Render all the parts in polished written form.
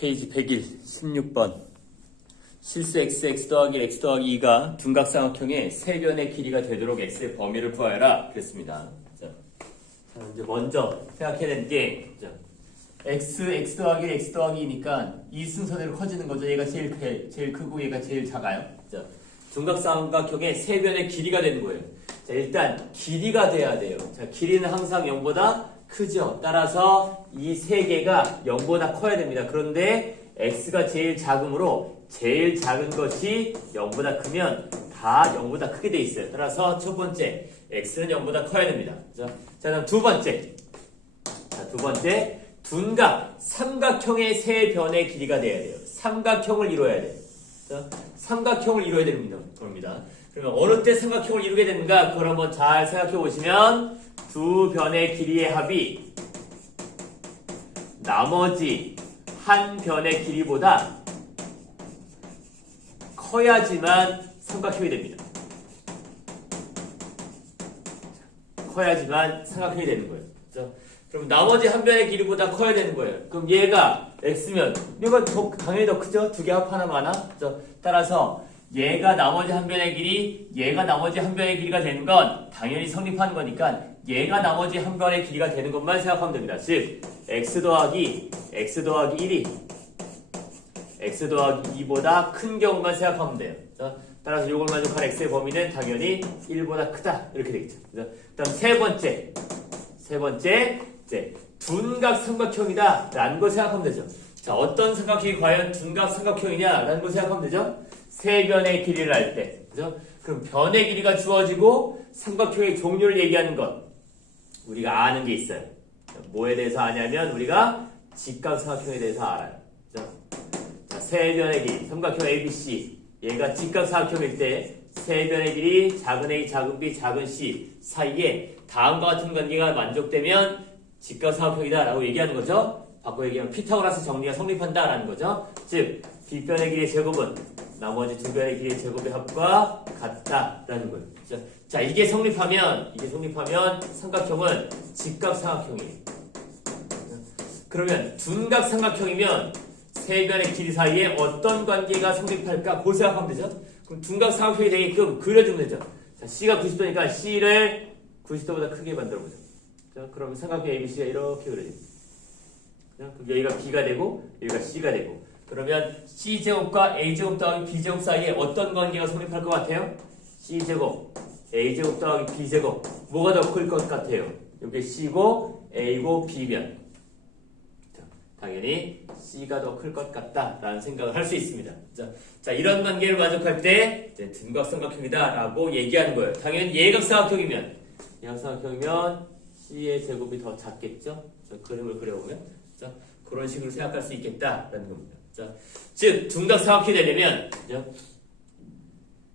페이지 101, 16번. 실수 x 더하기 x 더하기 2가 둔각삼각형의 세 변의 길이가 되도록 x의 범위를 구하여라. 그랬습니다. 자, 이제 먼저 생각해야 되는 게, x 더하기 x 더하기 2니까 이 순서대로 커지는 거죠. 얘가 제일 크고 얘가 제일 작아요. 자, 둔각삼각형의 세 변의 길이가 되는 거예요. 자, 일단 길이가 돼야 돼요. 자, 길이는 항상 0보다 크죠. 따라서 이 세 개가 0보다 커야 됩니다. 그런데 x가 제일 작으므로 제일 작은 것이 0보다 크면 다 0보다 크게 돼 있어요. 따라서 첫 번째 x는 0보다 커야 됩니다. 자, 그다음 두 번째. 자, 두 번째 둔각 삼각형의 세 변의 길이가 돼야 돼요. 삼각형을 이루어야 돼요. 자, 삼각형을 이루어야 됩니다. 그러면 어느 때 삼각형을 이루게 되는가? 그걸 한번 잘 생각해 보시면 두 변의 길이의 합이 나머지 한 변의 길이보다 커야지만 삼각형이 됩니다. 커야지만 삼각형이 되는 거예요. 그렇죠? 그럼 나머지 한 변의 길이보다 커야 되는 거예요. 그럼 얘가 x면 얘가 당연히 더 크죠? 두 개 합하나 마나? 그렇죠? 따라서 얘가 나머지 한 변의 길이, 얘가 나머지 한 변의 길이가 되는 건 당연히 성립하는 거니까 얘가 나머지 한 변의 길이가 되는 것만 생각하면 됩니다. 즉 x 더하기 1이 x 더하기 2보다 큰 경우만 생각하면 돼요. 따라서 이걸 만족한 x의 범위는 당연히 1보다 크다. 이렇게 되겠죠. 그 다음 세 번째 이제 둔각 삼각형이다 라는 걸 생각하면 되죠. 자, 어떤 삼각형이 과연 둔각 삼각형이냐 라는 걸 생각하면 되죠. 세 변의 길이를 할 때, 그죠? 그럼 변의 길이가 주어지고 삼각형의 종류를 얘기하는 것 우리가 아는 게 있어요. 뭐에 대해서 아냐면 우리가 직각삼각형에 대해서 알아요. 그죠? 자, 세 변의 길이 삼각형 ABC 얘가 직각삼각형일 때 세 변의 길이 작은 a, 작은 b, 작은 c 사이에 다음과 같은 관계가 만족되면 직각삼각형이다 라고 얘기하는 거죠. 바꿔 얘기하면 피타고라스 정리가 성립한다 라는 거죠. 즉 빗변의 길이의 제곱은 나머지 두 변의 길이의 제곱의 합과 같다라는 거예요. 자, 이게 성립하면 삼각형은 직각삼각형이에요. 그러면 둔각삼각형이면 세 변의 길이 사이에 어떤 관계가 성립할까? 그걸 생각하면 되죠. 그럼 둔각삼각형이 되게끔 그려주면 되죠. 자, C가 90도니까 C를 90도보다 크게 만들어보죠. 자, 그러면 삼각형 ABC가 이렇게 그려집니다. 그럼 여기가 B가 되고 여기가 C가 되고 그러면 C제곱과 A제곱 더하기 B제곱 사이에 어떤 관계가 성립할 것 같아요? C제곱, A제곱 더하기 B제곱 뭐가 더 클 것 같아요? 여기 C고 A고 B면 당연히 C가 더 클 것 같다라는 생각을 할 수 있습니다. 자, 이런 관계를 만족할 때 둔각삼각형이다 라고 얘기하는 거예요. 당연히 예각삼각형이면 C의 제곱이 더 작겠죠? 그림을 그려보면 그런 식으로 생각할 수 있겠다라는 겁니다. 즉 둔각삼각형이 되려면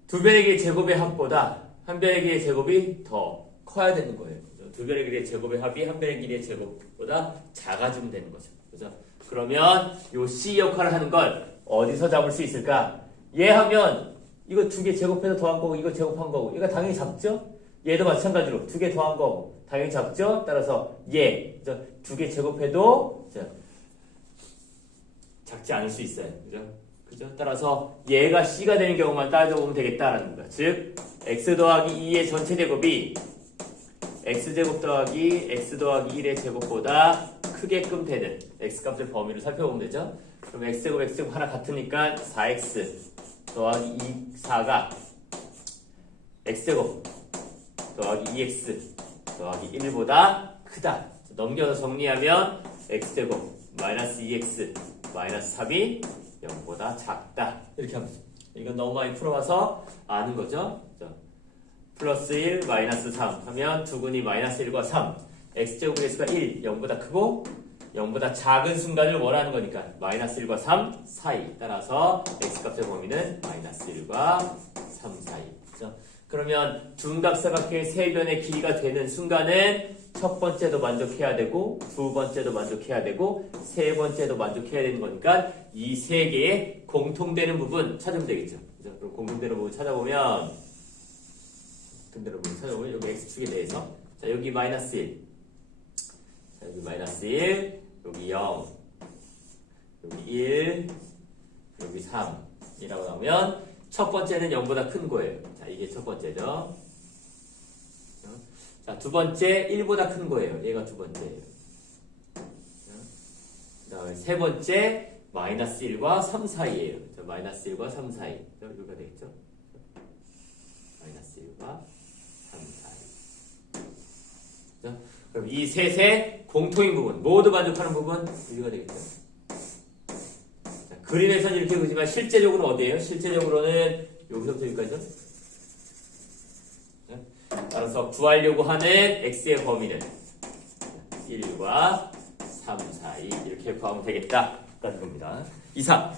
두 변의 길이의 제곱의 합보다 한 변의 길이의 제곱이 더 커야 되는 거예요. 두 변의 길이의 제곱의 합이 한 변의 길이의 제곱보다 작아지면 되는 거죠. 그죠? 그러면 요 C 역할을 하는 걸 어디서 잡을 수 있을까? 얘 하면 이거 두 개 제곱해서 더한 거고 이거 제곱한 거고 이거 당연히 작죠? 얘도 마찬가지로 두 개 더한 거고 당연히 작죠? 따라서 얘 두 개 제곱해도 작지 않을 수 있어요. 그죠? 따라서 얘가 C가 되는 경우만 따져보면 되겠다라는 거야. 즉 x 더하기 2의 전체 제곱이 x제곱 더하기 x 더하기 1의 제곱보다 크게끔 되는 x값의 범위를 살펴보면 되죠. 그럼 x제곱 x제곱 하나 같으니까 4x 더하기 4가 x제곱 더하기 2x 더하기 1보다 크다. 넘겨서 정리하면 x제곱 마이너스 2x 마이너스 3이 0보다 작다. 이렇게 하면 되죠. 이건 너무 많이 풀어봐서 아는 거죠. 플러스 1, 마이너스 3 하면 두근이 마이너스 1과 3 x제곱 x가 1, 0보다 크고 0보다 작은 순간을 원하는 거니까 마이너스 1과 3 사이 따라서 x값의 범위는 마이너스 1과 3 사이. 그렇죠? 그러면 둔각삼각형의 세 변의 길이가 되는 순간은 첫 번째도 만족해야 되고 두 번째도 만족해야 되고 세 번째도 만족해야 되는 거니까 이 세 개의 공통되는 부분 찾으면 되겠죠. 그죠? 그럼 공통되는 부분 찾아보면 여기 x축에 대해서 자, 여기 마이너스 1 자, 여기 마이너스 1 여기 0 여기 1, 여기 3이라고 나오면 첫 번째는 0보다 큰 거예요. 자, 이게 첫 번째죠. 자, 두 번째 1보다 큰 거예요. 얘가 두 번째예요. 그 다음에 세 번째 마이너스 1과 3 사이에요. 자, 마이너스 1과 3 사이. 자, 이거가 되겠죠? 마이너스 1과 3 사이. 자, 그럼 이 셋의 공통인 부분, 모두 만족하는 부분, 여기가 되겠죠? 자, 그림에서는 이렇게 보지만 실제적으로는 어디예요? 실제적으로는 여기서부터 여기까지죠? 따라서 구하려고 하는 x의 범위는 1과 3 사이 이렇게 구하면 되겠다 라는 겁니다. 이상